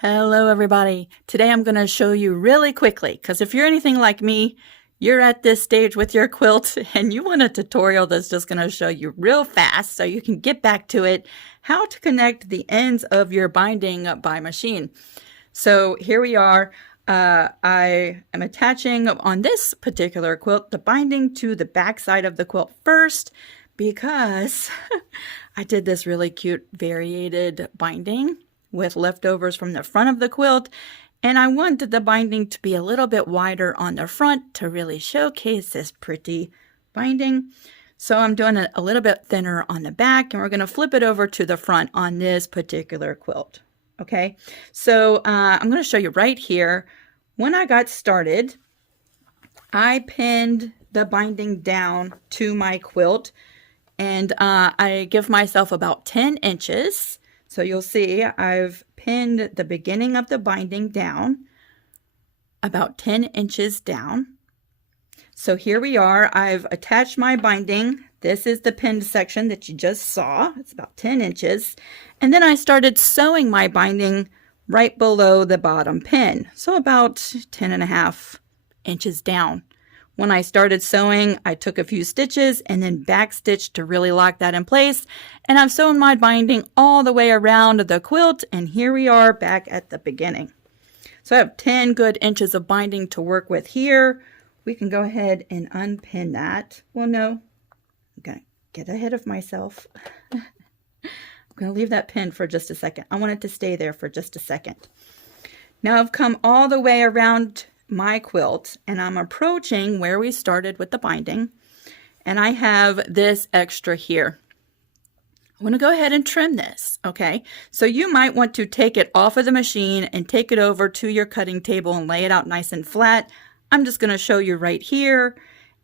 Hello everybody. Today I'm going to show you really quickly, because if you're anything like me, you're at this stage with your quilt and you want a tutorial that's just going to show you real fast so you can get back to it, how to connect the ends of your binding by machine. So here we are. I am attaching on this particular quilt the binding to the back side of the quilt first because I did this really cute variated binding with leftovers from the front of the quilt, and I wanted the binding to be a little bit wider on the front to really showcase this pretty binding. So I'm doing it a little bit thinner on the back, and we're going to flip it over to the front on this particular quilt. Okay, so I'm going to show you right here. When I got started, I pinned the binding down to my quilt, and I give myself about 10 inches. So you'll see I've pinned the beginning of the binding down about 10 inches down. So here we are. I've attached my binding. This is the pinned section that you just saw. It's about 10 inches. And then I started sewing my binding right below the bottom pin. So about 10.5 inches down. When I started sewing, I took a few stitches and then back stitched to really lock that in place. And I've sewn my binding all the way around the quilt, and here we are back at the beginning. So I have 10 good inches of binding to work with here. We can go ahead and unpin that. Well, no, I'm going to get ahead of myself. I'm going to leave that pin for just a second. I want it to stay there for just a second. Now I've come all the way around my quilt and I'm approaching where we started with the binding, and I have this extra here. I want to go ahead and trim this. Okay, so you might want to take it off of the machine and take it over to your cutting table and lay it out nice and flat. I'm just going to show you right here,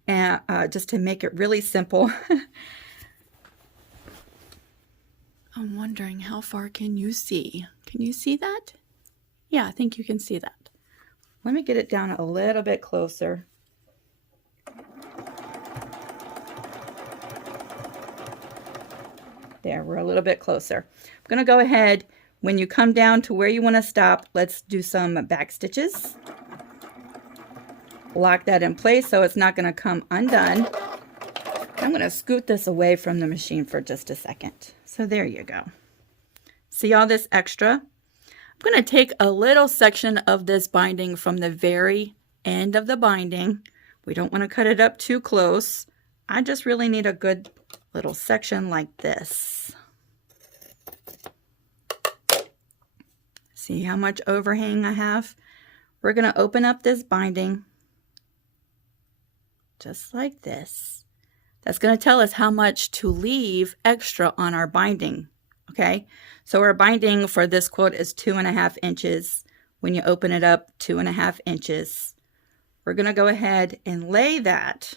and just to make it really simple. I'm wondering, how far can you see? Can you see that? Yeah, I think you can see that. Let me get it down a little bit closer. There, we're a little bit closer. I'm going to go ahead, when you come down to where you want to stop, let's do some back stitches. Lock that in place so it's not going to come undone. I'm going to scoot this away from the machine for just a second. So there you go. See all this extra? I'm going to take a little section of this binding from the very end of the binding. We don't want to cut it up too close. I just really need a good little section like this. See how much overhang I have? We're going to open up this binding just like this. That's going to tell us how much to leave extra on our binding. Okay, so our binding for this quilt is 2.5 inches. When you open it up, 2.5 inches. We're going to go ahead and lay that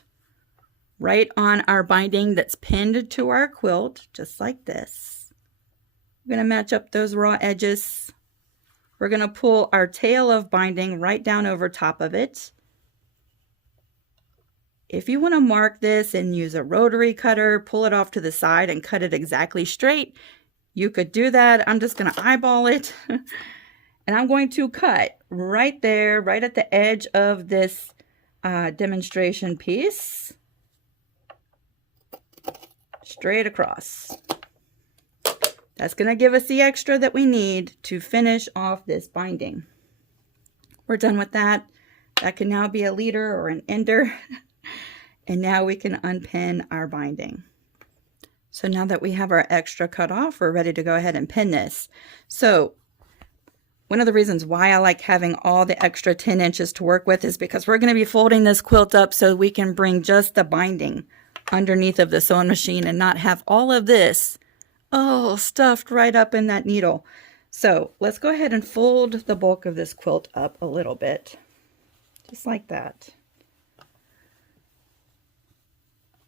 right on our binding that's pinned to our quilt, just like this. We're going to match up those raw edges. We're going to pull our tail of binding right down over top of it. If you want to mark this and use a rotary cutter, pull it off to the side and cut it exactly straight, you could do that. I'm just going to eyeball it. And I'm going to cut right there, right at the edge of this demonstration piece. Straight across. That's going to give us the extra that we need to finish off this binding. We're done with that. That can now be a leader or an ender. And now we can unpin our binding. So now that we have our extra cut off, we're ready to go ahead and pin this. So one of the reasons why I like having all the extra 10 inches to work with is because we're going to be folding this quilt up so we can bring just the binding underneath of the sewing machine and not have all of this, stuffed right up in that needle. So let's go ahead and fold the bulk of this quilt up a little bit, just like that.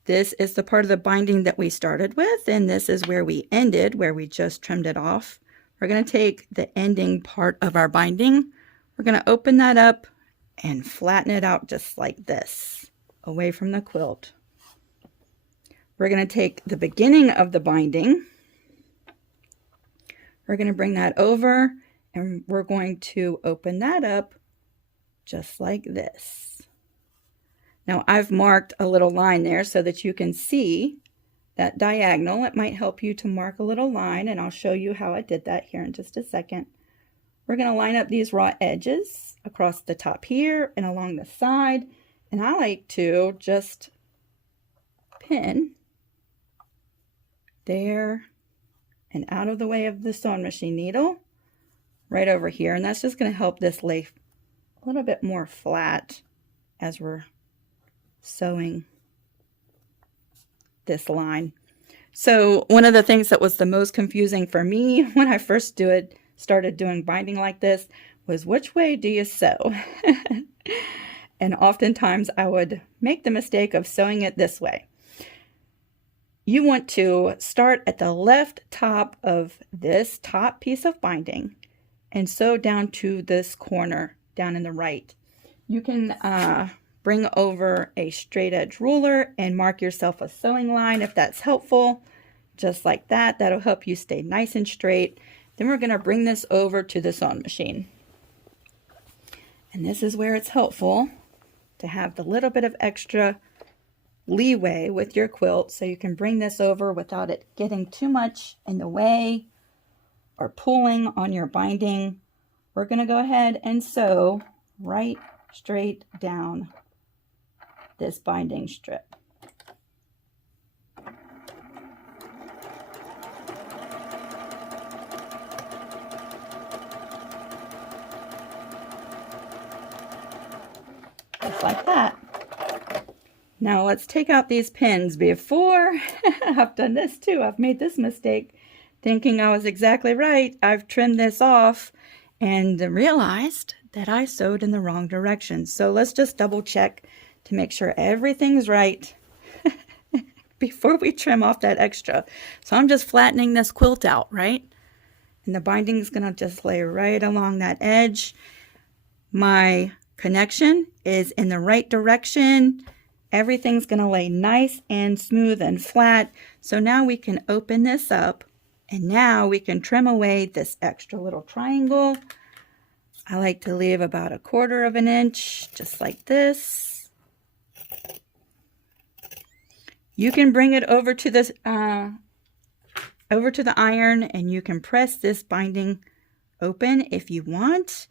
This is the part of the binding that we started with, and this is where we ended, where we just trimmed it off. We're going to take the ending part of our binding. We're going to open that up and flatten it out just like this, away from the quilt. We're going to take the beginning of the binding. We're going to bring that over And we're going to open that up just like this. Now I've marked a little line there so that you can see that diagonal. It might help you to mark a little line, and I'll show you how I did that here in just a second. We're going to line up these raw edges across the top here and along the side, and I like to just pin there and out of the way of the sewing machine needle right over here, and that's just going to help this lay a little bit more flat as we're sewing this line. So one of the things that was the most confusing for me when I first started doing binding like this was, which way do you sew? And oftentimes I would make the mistake of sewing it this way. You want to start at the left top of this top piece of binding and sew down to this corner down in the right. You can bring over a straight edge ruler and mark yourself a sewing line if that's helpful, just like that. That'll help you stay nice and straight. Then we're going to bring this over to the sewing machine. And this is where it's helpful to have the little bit of extra leeway with your quilt, so you can bring this over without it getting too much in the way or pulling on your binding. We're going to go ahead and sew right straight down this binding strip. Just like that. Now let's take out these pins before. I've done this too. I've made this mistake thinking I was exactly right. I've trimmed this off and realized that I sewed in the wrong direction. So let's just double check to make sure everything's right before we trim off that extra. So I'm just flattening this quilt out, right? And the binding is going to just lay right along that edge. My connection is in the right direction. Everything's going to lay nice and smooth and flat. So now we can open this up, and now we can trim away this extra little triangle. I like to leave about 1/4 of an inch, just like this. You can bring it over to this over to the iron, and you can press this binding open if you want.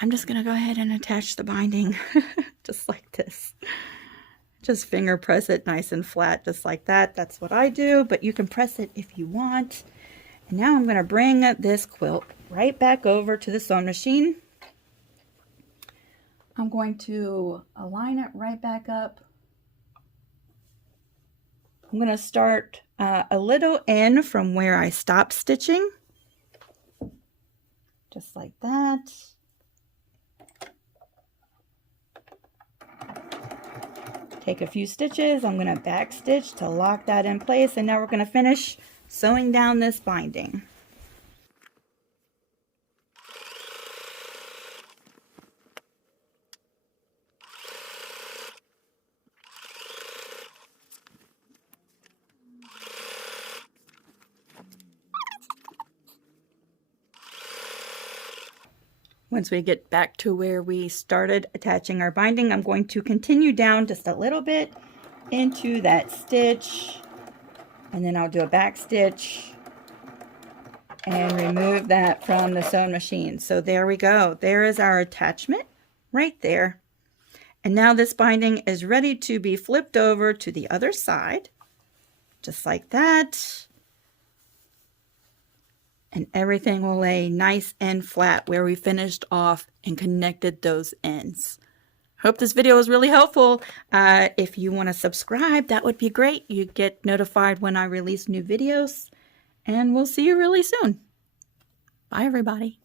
I'm just going to go ahead and attach the binding just like this. Just finger press it nice and flat, just like that. That's what I do, but you can press it if you want. And now I'm going to bring this quilt right back over to the sewing machine. I'm going to align it right back up. I'm going to start a little in from where I stopped stitching, just like that. Take a few stitches. I'm going to back stitch to lock that in place, and now we're going to finish sewing down this binding. Once we get back to where we started attaching our binding, I'm going to continue down just a little bit into that stitch, and then I'll do a back stitch and remove that from the sewing machine. So there we go. There is our attachment right there. And now this binding is ready to be flipped over to the other side, just like that. And everything will lay nice and flat where we finished off and connected those ends. Hope this video was really helpful. If you want to subscribe, that would be great. You get notified when I release new videos, and we'll see you really soon. Bye, everybody.